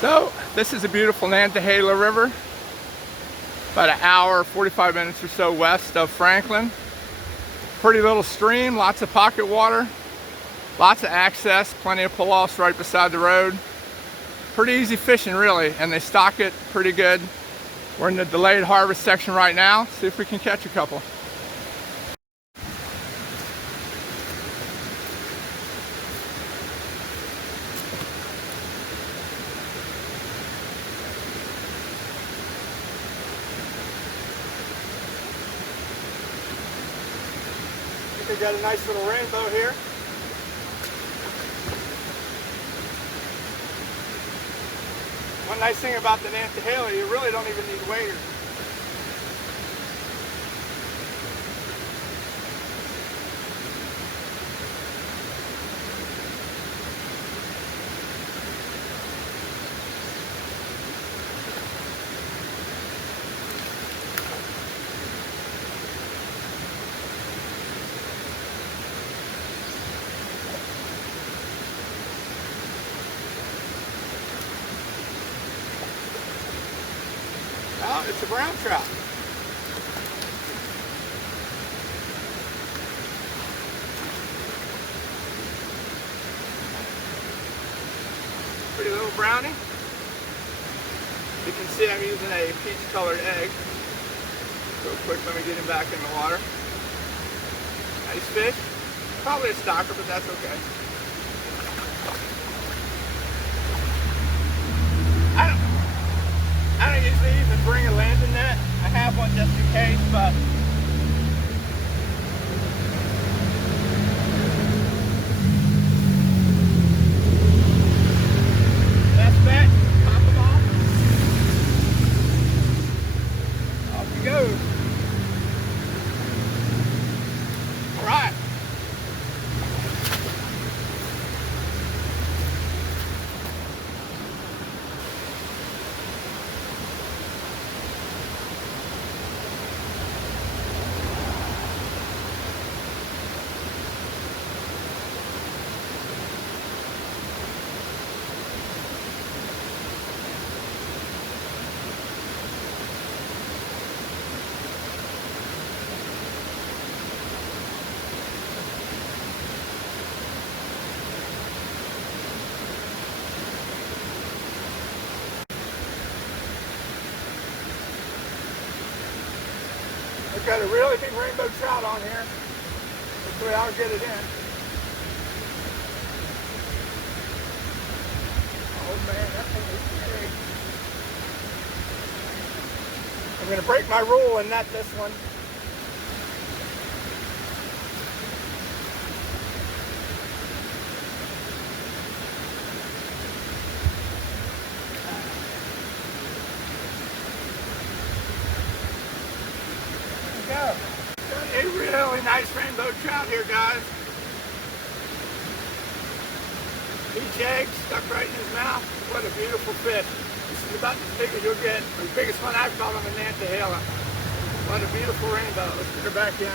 So this is a beautiful Nantahala River, about an hour, 45 minutes or so west of Franklin. Pretty little stream, lots of pocket water, lots of access, plenty of pull-offs right beside the road. Pretty easy fishing really, and they stock it pretty good. We're in the delayed harvest section right now. See if we can catch a couple. We got a nice little rainbow here. One nice thing about the Nantahala, you really don't even need waders. Well, it's a brown trout. Pretty little brownie. You can see I'm using a peach colored egg. Real quick, let me get him back in the water. Nice fish. Probably a stalker, but that's okay. I don't usually even bring a landing net. I have one just in case, but best bet, pop them off. Off you go. All right. We've got a really big rainbow trout on here. Hopefully I'll get it in. Oh man, that thing is big. I'm going to break my rule and net this one. Got a really nice rainbow trout here, guys. Peach egg stuck right in his mouth. What a beautiful fish. This is about as big as you'll get. The biggest one I've caught on the Nantahala. What a beautiful rainbow. Let's get her back in.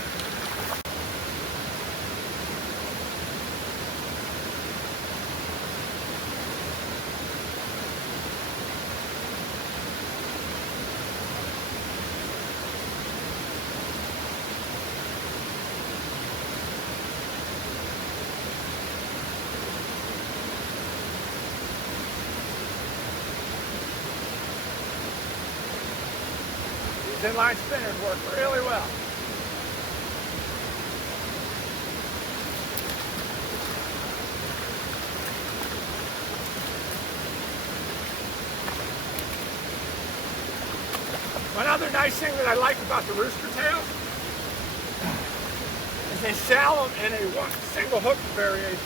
Inline spinners work really well. One other nice thing that I like about the rooster tails is they sell them in a single hook variation.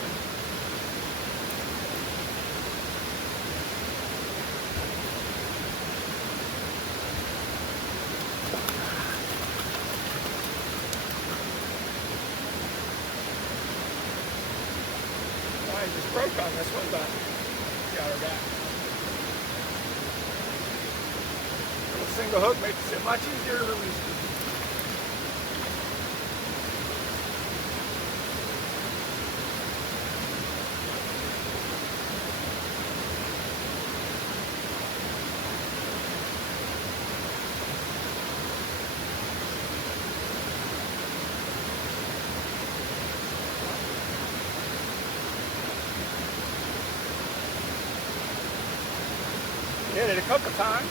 I just broke on this one, but got her back. A single hook makes it much easier to release. Hit it a couple times.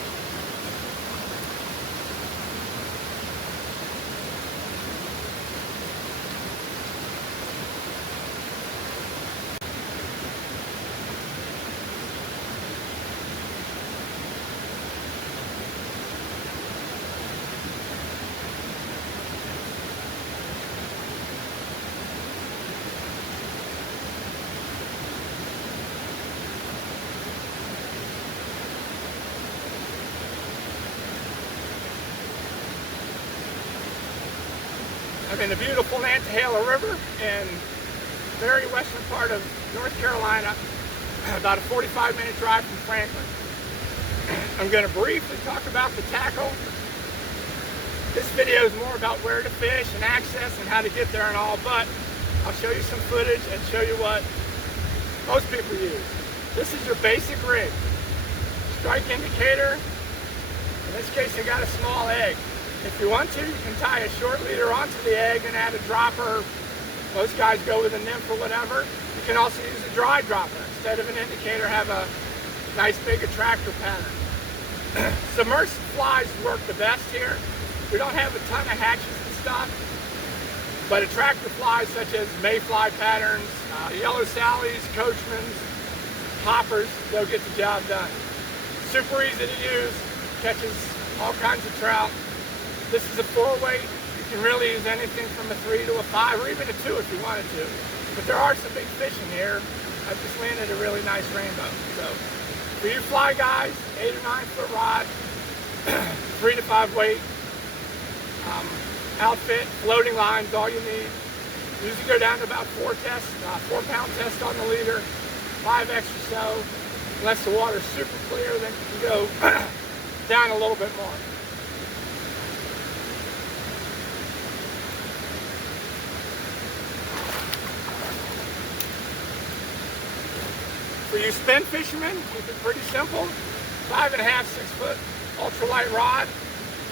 I'm in the beautiful Nantahala River in the very western part of North Carolina, about a 45-minute drive from Franklin. I'm going to briefly talk about the tackle. This video is more about where to fish and access and how to get there and all, but I'll show you some footage and show you what most people use. This is your basic rig. Strike indicator. In this case, I got a small egg. If you want to, you can tie a short leader onto the egg and add a dropper. Most guys go with a nymph or whatever. You can also use a dry dropper. Instead of an indicator, have a nice big attractor pattern. Submerged flies work the best here. We don't have a ton of hatches and stuff, but attractor flies such as mayfly patterns, yellow sallies, coachmans, hoppers, they'll get the job done. Super easy to use, catches all kinds of trout. This is a 4-weight. You can really use anything from a 3 to a 5 or even a 2 if you wanted to. But there are some big fish in here. I just landed a really nice rainbow. So for you fly guys, 8 or 9 foot rod, 3 to 5 weight, outfit, floating lines, all you need. Usually go down to about 4 pound test on the leader, 5X or so. Unless the water's super clear, then you can go down a little bit more. For you spin fishermen, keep it pretty simple. 5.5, 6 foot ultralight rod.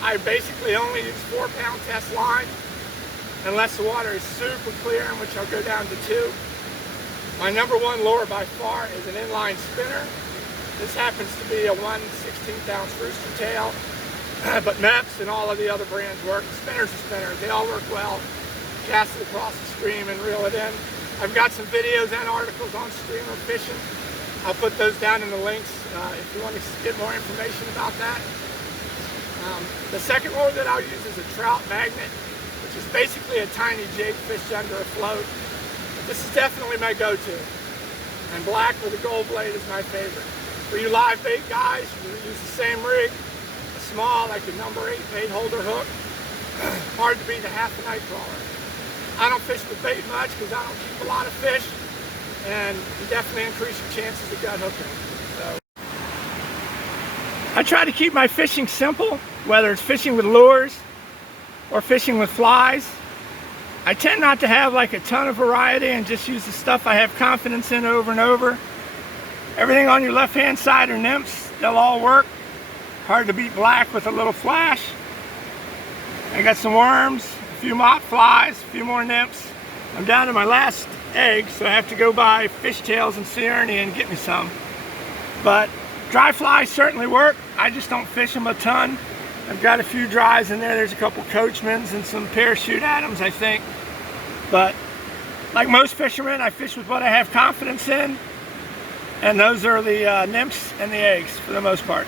I basically only use 4 pound test line unless the water is super clear, in which I'll go down to 2. My number 1 lure by far is an inline spinner. This happens to be a 1/16 ounce Rooster tail, but Meps and all of the other brands work. Spinners are spinners, they all work well. Cast it across the stream and reel it in. I've got some videos and articles on streamer fishing. I'll put those down in the links if you want to get more information about that. The second lure that I'll use is a trout magnet, which is basically a tiny jig fished under a float. This is definitely my go-to. And black with a gold blade is my favorite. For you live bait guys, you use the same rig, a small, like a number 8 bait holder hook. Hard to beat a half a night crawler. I don't fish with bait much because I don't keep a lot of fish, and you definitely increase your chances of gut hooking. So I try to keep my fishing simple, whether it's fishing with lures or fishing with flies. I tend not to have like a ton of variety and just use the stuff I have confidence in over and over. Everything on your left hand side are nymphs, they'll all work. Hard to beat black with a little flash. I got some worms, a few mop flies, a few more nymphs. I'm down to my last egg, so I have to go buy fishtails and sea ernie and get me some. But dry flies certainly work. I just don't fish them a ton. I've got a few dries in there. There's a couple coachmans and some parachute Adams, I think. But like most fishermen, I fish with what I have confidence in. And those are the nymphs and the eggs for the most part.